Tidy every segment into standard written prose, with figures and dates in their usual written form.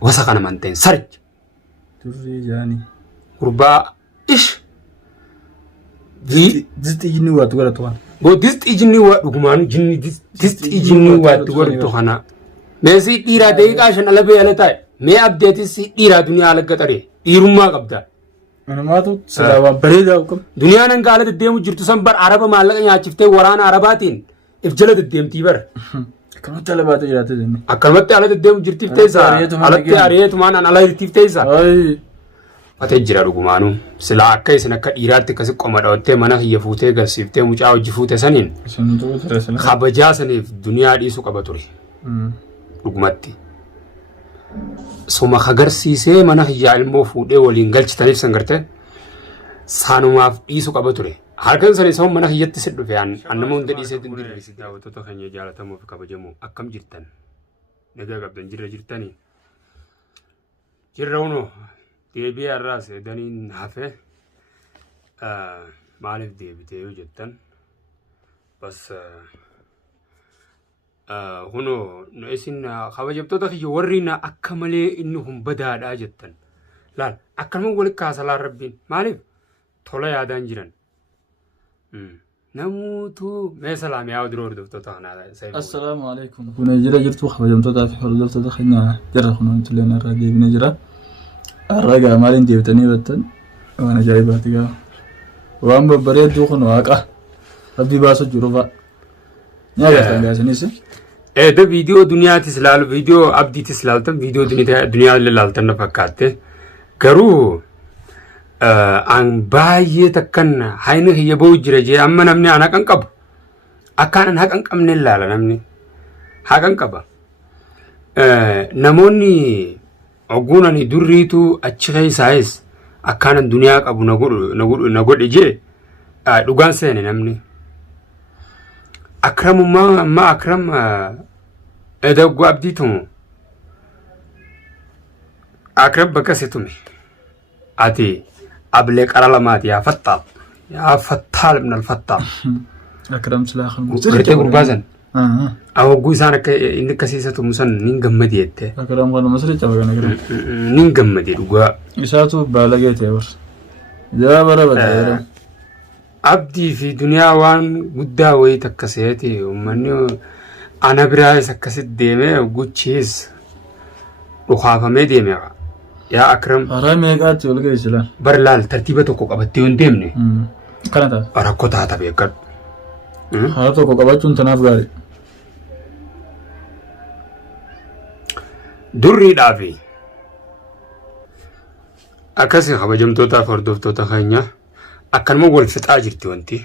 وسخنا منتين سرج دري جاني قربا إيش دست إجني وات ولا توان بو دست إجني وات بكمان جني دست إجني وات ولا توهنا ماشي تيرا ديك عشان على بيالة تاي ما أبديت سي تيرا دنيا على قطري يروما قبضة أنا ما تو سلام بريدة وكم دنيا نقالة الديم وجرت سنبر عربة مالك يا شفتي ورانا عرباتين إفجلت الديم تيبر كم تلبات جرات الدنيا أكلمت على الديم جرت فتيزا على تياريت ما أنا على فتيزا أي أتجرا رجومانو سلا كيس نك إيرات كسب كمر أو تمنا هي فوتة قصيبته مجاو جفوتة سنين سنتو ترسل خبجا سني في الدنيا دي سوق بتوري رجوماتي سوما خجرسيسه منا هي علمو فوتة ولينجلش تاني سنغرته سانو ما في سوق بتوري هركن سني سوم منا هي تسد فيان أنا مون تدي سد ندير سيدا وتوتو خنيه جالته مو في خبجمو أكم جرتان نجا قبضن جرتاني جرونو deebii har'aas edaniin hafe maaliif deebitee yoo jettan bas hunoo isin kabajamtoota kiyya warri na akka malee inni kun badaadhaa jettan laal akkanuma walitti kaasalaan rabbiin maaliif tola yaadaan jiran namuutu mee salaamiyaa oduu hordoftoota kanaa assalaamu alaykum kuna jira jirtu kabajamtoota fi hordoftoota keenya jarra kunuun tulleen irraa deebinee jira الرجال مالين جبتني بتن وأنا جاي باتجاه وأنا ببريد دوخن واقع ربي باسو جروبا يا جاتن يا سنيسي ده فيديو دنيا تسلال فيديو أبدي تسلالتم فيديو دنيا اللي لالتن فكاته كرو عن باي تكن هاين هي بوجرجي أما نمني أنا كان كب أكان هاك أنك من الله نمني هاك أنكبا نموني أقولني دريتو أشخي سايس أكان الدنيا أبو نقول إجي دوغان سيني نمني أكرم ما أكرم إذا قابديتهم أكرم بكسيتمي أتي أبليك أرلمات يا فتال من الفتال أكرم سلاخ المسيح قربازن أو جوزانا إنك كسيسة مسن نينجمديت أكرم قالوا مسري تبغى نكرم نينجمدي رجوا إساتو بالغيت يا ورس جا برا بدر أبدي في دنيا وان قدا وي تكسيتي ومنيو أنا براي سكسيت ديمه وقول تشيز وخافة ما ديمه يا أكرم أراي ميقات ولا كيس لا برلال ترتيبه كوك أبتيون ديمني كندا أراكوتا تبيكر هذا كوك أبتيون تناف غاري دري دافي أكاسي خبجمتوتا فردوفتوتا خينيا أكن مو والفتاة جرتي وانتي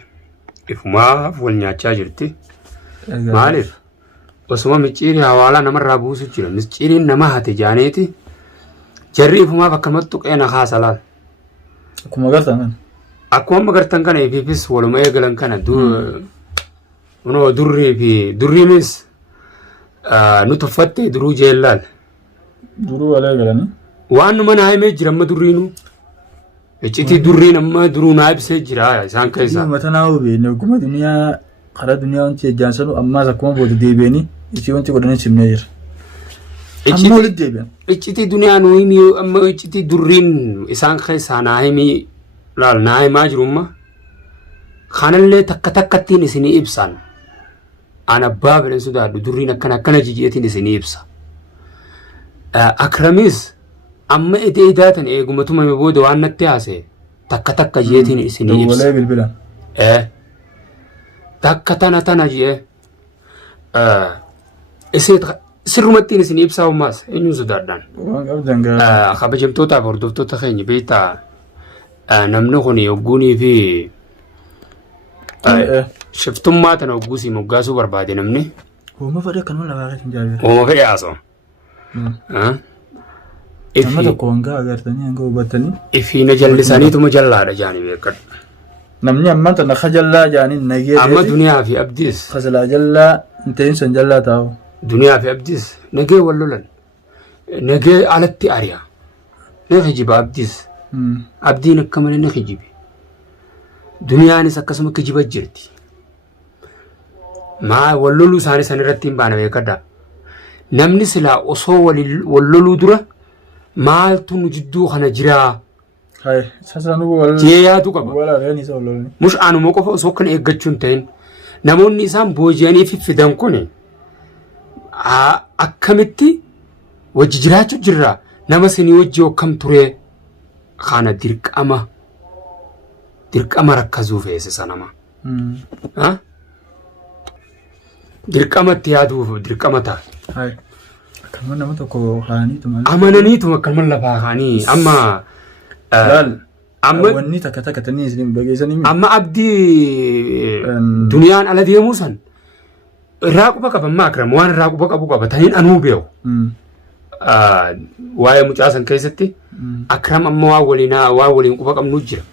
إفما والنياتشا جرتي مالف وسما مجيري حوالا نمر رابوسو جرم مجيري نما هاتي جانيتي جري إفما فكمتوك اينا خاصلال أكو مغرطان كان أكو مغرطان كان إفيفيس ولما يقلن كان دري في دري ميس نتفتي درو جيلال درو على قلني وأنا من هاي مجرى ما درينو إجتي درين أما درون هاي بسجرا إنسان كيسا مثلا هو بينه كم الدنيا خلا الدنيا أنت جانسون أما سكون بود ديبيني إيش أنت قدرني سمير أما ولد ديبين إجتي دنيا نويمي أما إجتي درين إنسان كيسا ناهمي لا ناهي ماجروما خان اللي تكتين سني إبسان أنا باب الإنسان درين كنا جيجيتين سني إبسا أكرميز أما إداتن إيقوم توما مبود وأنا تياسي تكا جيتين إسني إبس ولا بالبلان تكا تانا جيه إسيت سرمتين إسني إبسا وماس إنو زداردان خبجمتوتا فردوفتوتا خيني بيتا نمنخوني يوغوني في شفتم ماتنا وقوسي مقاسو بربادي نمني هو ما فرق كانوا لا واقع جابر هو ما فرق عصو أما تكونغا أغرتني أنغو بطني إفي نجل لساني تو مجلّا رجاني بيكر نمني أما تنخجلّا جاني نجي أما دنيا في أبديس خزلا جلّا انتين سنجلّا تاو دنيا في أبديس نجي ولولن نجي على التأريا نخجب أبديس أبدين كمان نخجبي دنيا نسكسم كجيب جرتي ما ولولو ساني سنرتين بانا بيكدا namni silaa osoo walloluu dura maaltu nu jidduu kana jiraa jee yaadu qaba. Mush anuma qofa osoo kan eeggachuu hin ta'in namoonni isaan booji'anii fidan kun akkamitti wajji jiraachuu jirra nama sinii wajji akkam turee kana dirqama rakkasuu feesisa nama. Dirqamatti yaaduuf dirqama ta'a. Akkuma nama tokko haaniitu malee. Amananiitu akkuma lafaa haanii amma wanni takka tanii isin bageessanii. Amma abdii duniyaan ala deemuu san irraa quba qaba amma akram waan irraa quba qabu qaba taniin anuu beeku. Waa'ee mucaa san keessatti akram amma waan waliin quba qabnu jira.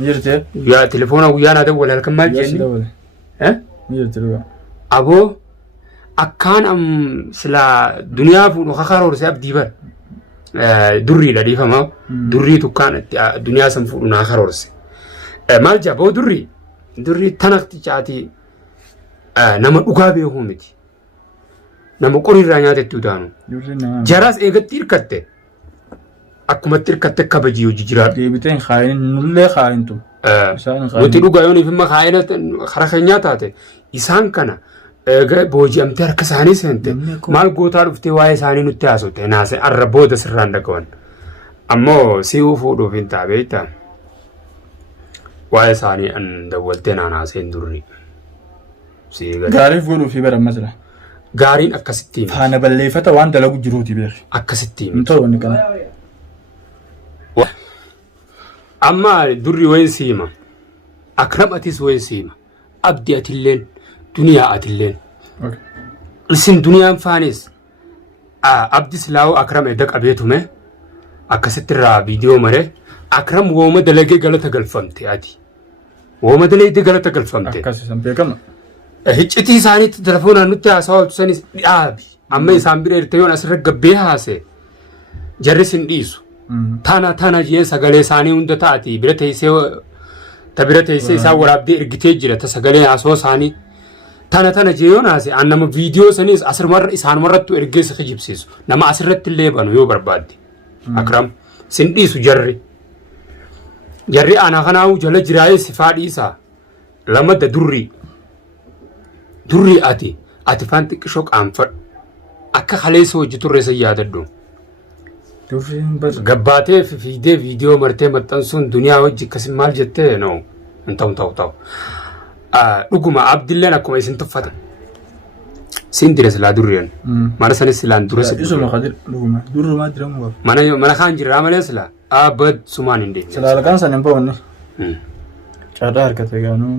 Jirtee? Yaa telefoona guyyaa naa dawwala halkan maal jenni? Jirtee? Aboo akkaan sila duniyaa fuudhu kakaaroorse abdii bar durriidha dhiifama durrii tukkaan duniyaa san fuudhu naa karoorse. Maal jaa boo durrii tanakti caatii nama dhugaa beekuu miti. Nama qoriirraa nyaatettuu taanu. Jaraas eegatti hirkatte. Akkumatti hirkatte kabajii hojii jiraadha. Deebiteen kaayini nullee kaayintu. Nuti dhugaa yoo niifimma kaayina karaa keenyaa taate isaan kana booji'amtee harka isaanii seente maal gootaa dhuftee waa'ee isaanii nutti haasofte naase arra booda sirraan dhagawan. Ammoo si'uu fuudhuuf hin taabeeta waa'ee isaanii an dawwaltee naanaaseen durri. Gaariif godhuufi baramma jira. Gaariin akkasittiin. Faana balleeffata waan dalagu jiruuti beeku. Akkasittiin. Ntoo wanni kana. Amma durri wayin siima. Akram atis wayin siima. Abdi atilleen duniyaa atilleen. Isin duniyaan faanis abdi silaawu akram edda qabeetume akkasittirraa viidiyoo mare akram wooma dalagee galata galfamte ati. Wooma dalagee galata galfamte. Akkasisan beekama. Hiccitii isaaniitti telefoonaan nutti haasawaa sanis dhaabi. Amma isaan bira irte yoon asirra gabbee haase jarris hin dhiisu. Tana jee sagalee isaanii hunda taati bira teessee isaan waraabdee ergitee jira ta sagalee haasoo isaanii. Tana jee yoon haase an nama viidiyoo sanis asirmarra isaanumarrattu ergeessa kijibsiisu. Nama asirratti illee banu yoo barbaadde. Akram sin dhiisu jarri. Jarri ana kanaawu jala jiraayee sifaa dhiisaa. Lamadda durri ati faan xiqqishoo qaanfadhu akka kaleessa hojii turreessa yaadadhu. Gabbaatee fiidee viidiyoo martee maxxansuun duniyaa hojii akkasii maal jettee no hin ta'u. Dhuguma abdilleen akkuma isin tuffatan. Siin dire silaa durreen. Mana sanis silaan dura si. Isuma qadir dhuguma durrumaa diramu qaba. Mana kaan jirraa malee silaa abad sumaan hin deemne. Silaa lakaan san hin ba'onne. Caadhaa harkate gaanuu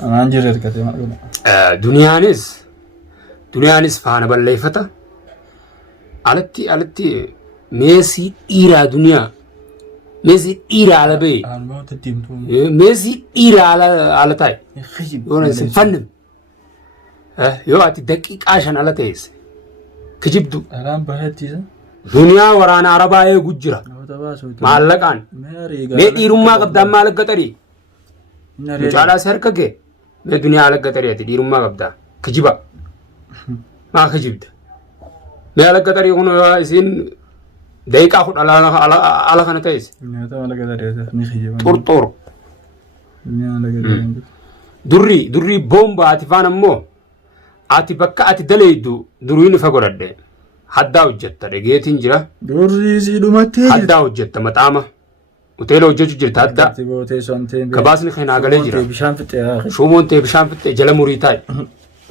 namaan jirre harkate maal godha. Duniyaanis faana balleeffata. Alatti meesii dhiiraa duniyaa. Meesii dhiiraa ala ba'e. Meesii dhiiraa ala taa'e. Yoona isin fannim. Yoo ati daqiiqaa 5 ala ta'es. Kijibdu. Duniyaa waraana arabaa eegu jira. Maallaqaan. Mee dhiirummaa qabdaan maal akka tarii? Mucaadhaa si harka kee. Mee duniyaa ala akka tarii ati dhiirummaa qabdaa. Kijiba. Maa kijibda. Mee ala akka tarii kun isin daqiiqaa 10 ala kana ta'es. Xurxur. Durri boomba ati faan ammoo ati bakka ati dalaydu durii ifa godhadhe. Haddaa hojjetta dhageetiin jira. Durri si dhumattee. Haddaa hojjetta maxaama. Hoteela hojjechuu jirta haddaa. Gabaasni keenaa galee jira. Shuumoon ta'e bishaan fixxee jala murii taa'e.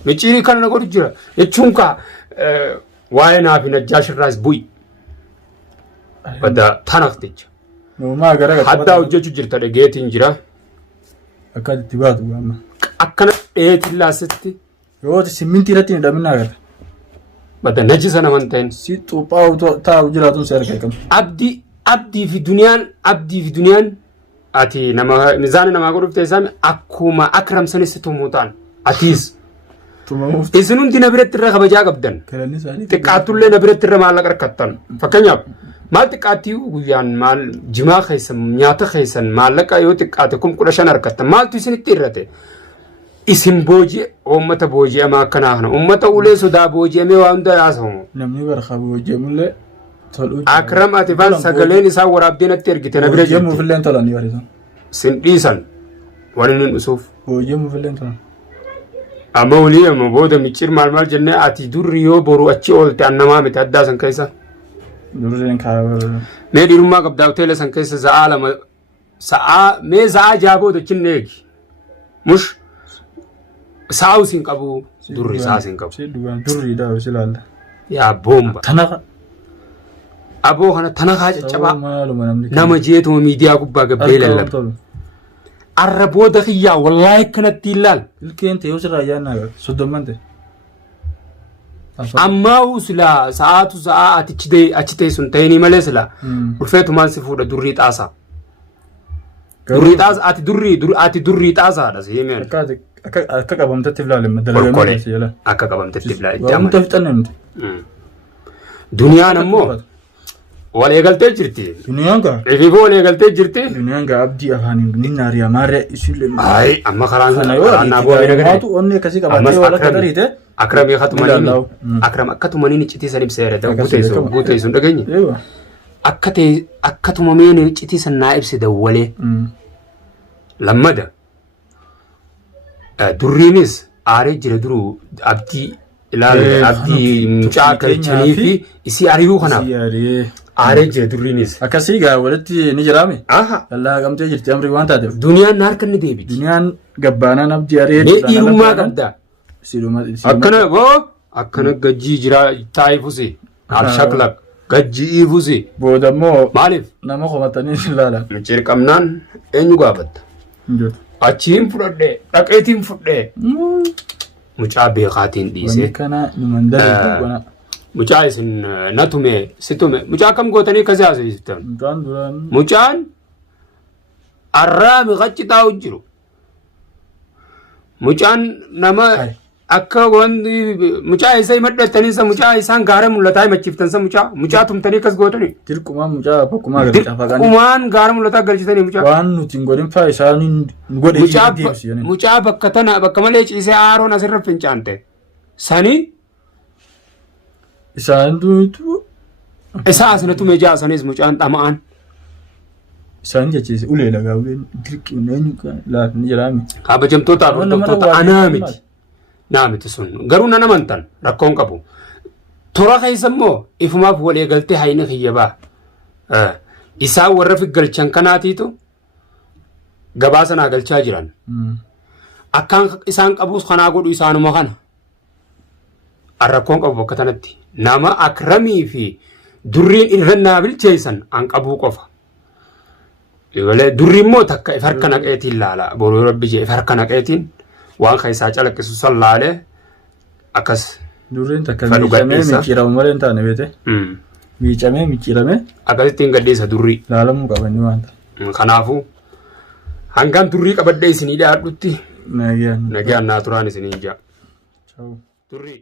Micciirii kana na godhu jira. Jechuun kaa waa'ee naaf hin ajjaashirraas bu'i. Badda tanaqticha. Haddaa hojjechuu jirta dhageetiin jira. Akka itti baatu gaama. Akkana dheetiin laasitti. Yoo simmintii irratti hin hidhamin agarra. Badda najisa naman ta'in. Si xuphaa taa'u jiraatuun si harka qabu. Abdii fi duniyaan ati nama mizaana namaa godhuuf ta'e akkuma akram sanis tumuu ta'an atiis. Isin hundi na biratti irra kabajaa qabdan. Xiqqaattullee na biratti irra maallaqa rakkattan. Fakkeenyaaf maal xiqqaattii guyyaan maal jimaa keessan nyaata keessan maallaqa yoo xiqqaate 15,000 harkattan maaltu isinitti irrate. isin booji'e uummata booji'amaa akkanaa kana uummata ulee sodaa booji'amee waa hunda yaasamu namni barqa booji'amullee toluu akram ati faan sagaleen isaa waraabdee natti ergite na bira jirti booji'amuufillee tolanii barisan sin dhiisan waan inni dhusuuf booji'amuufillee tolan amma ulii amma booda miccir maal jennee ati durri yoo boru achi oolte annamaa miti addaa san keessa durreen kaaba mee dhiirummaa qabdaa hoteela san keessa sa'aa lama sa'aa mee sa'aa jaabooda chinne eegi mush sa'aa usiin qabu durri sa'aa usiin qabu durri daa usilaalla yaa boomba tanaka aboo kana tanakaa caccabaa nama jeetuma miidiyaa gubbaa gabbee lallaba arra booda kiyyaa wallaahi kanatti ilaal ilkeen ta'ee usirraa yaannaa soddomman ta'e amma usila sa'aatu sa'aa achi ta'e sun ta'inii malee sila dhufeetumaan si fuudha durrii xaasaa durrii xaasaa ati durrii xaasaadha si himeen akka qabamtetti filaalemma dalagamee jala akka qabamtetti filaalemma fixannee duniyaan ammoo waleegaltee jirti duniyaan gaa ifiifoo waleegaltee jirti duniyaan gaa abdii afaaniin ninnaari amaaree isillee ay amma karaan naaboo maatu onni akkasii qabatee wala kadariite akram yakatumanini akram akkatumanini citiisan ibseere guuteessun dhageenye akkatumameen citiisan naa ibse dawwalee lammada durriinis aaree jira duruu abdii ilaale abdii mucaa galchanii fi isii ariyuu kanaaf aaree jira durriinis akkasii gaa walitti ni jiraame allaa gamtee jirti amrii waan taateef duniyaan harka ni deebiti duniyaan gabbaanaan abdii aree dhiirummaa qabdaa akkana boo akkana gajjii jira taa'ifusi alshaklak gajjii fusi boodammoo maaliif nama qomatanii ilaala micir qabnaan eenyu gaafatta achiin fudhadhee dhaqeetiin fudhee mucaa beekaatiin dhiisee mucaa isin na tume si tume mucaa kam gootanii akkasii haasofsiiftan mucaan arraami qachi taa'u jiru mucaan nama akka wanti mucaa isa himadhatanii isa mucaa isaan gaara mul'ataa himachiiftan isa mucaa tumtanii akkas gootanii dirqumaan mucaa bakkumaa galchaa faqanii dirqumaan gaara mul'ataa galchitanii mucaa waan nuti hin godhin faa isaaniin godhe mucaa bakka tana bakka malee ciisee aaroon asirra fincaante sanii isaan duutu isaa asina tume jaasanis mucaan dhama'an isaan jechiise ulee lagaa uleen dirqiin eenyu laafni jiraami kabajamtoota hordoftoota anaa miti naa miti sun garuu nan amantan rakkoon qabu tora keessa immoo ifumaaf walii galtee hayna kiyyabaa isaan warra figgalchan kanaatiitu gabaa sanaa galchaa jiran akkaan isaan qabuus kanaa godhu isaanuma kana rakkoon qabu bakka tanatti nama akramii fi durriin irrannaa bilcheessan an qabuu qofa durri immoo takka if harka naqeetiin laala boruu rabbi jee if harka naqeetiin waan keessaa calaqqisu san laalee akkas durriin takka miicamee micciiramu malee hin taane beete miicamee micciiramee akkasittiin gaddeessa durrii laalamuu qabanii waan ta'a kanaafuu hangaan durrii qabadhee isinii dhaadhutti nagaan naa turaan isiniin jaa durrii